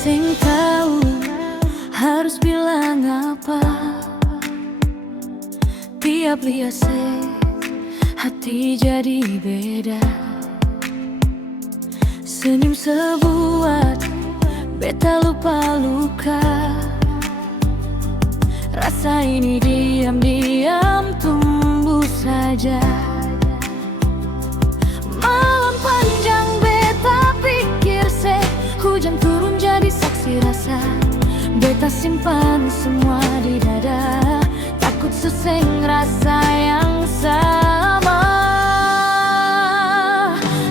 sing tahu harus bilang apa. Tiap lihat hati jadi beda. Senyum sebuat beta lupa luka. Rasa ini diam-diam tumbuh saja. Malam panjang beta pikir hujan turun jadi saksi rasa. Beta simpan semua di dada, takut seseng rasa yang sama.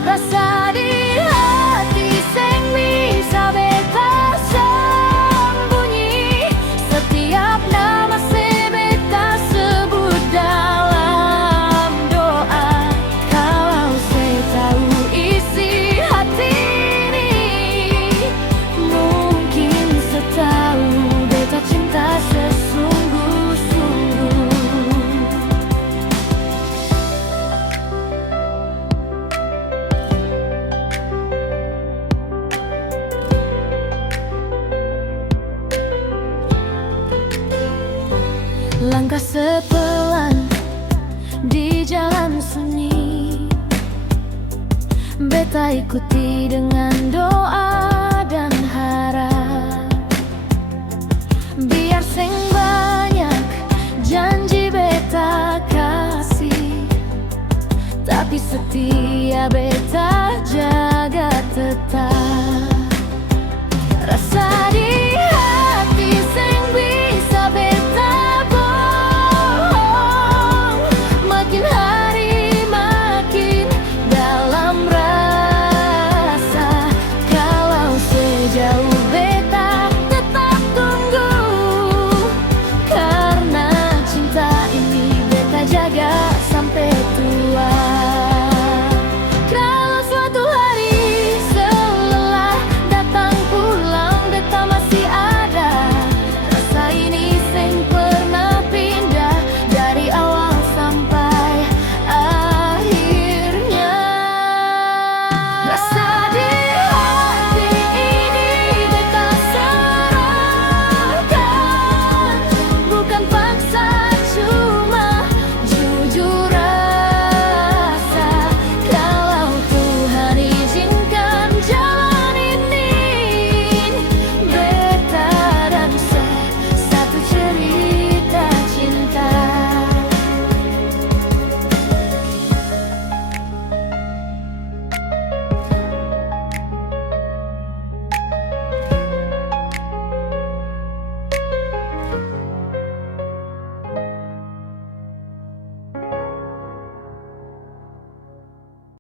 Rasa di hati seng bisa beta sembunyi. Setiap nama beta sebut dalam doa. Kalau saya tahu isi hati ini, mungkin setahu beta cinta sesungguh-sungguh. Langkah sepelan di jalan sunyi, beta ikuti dengan doa.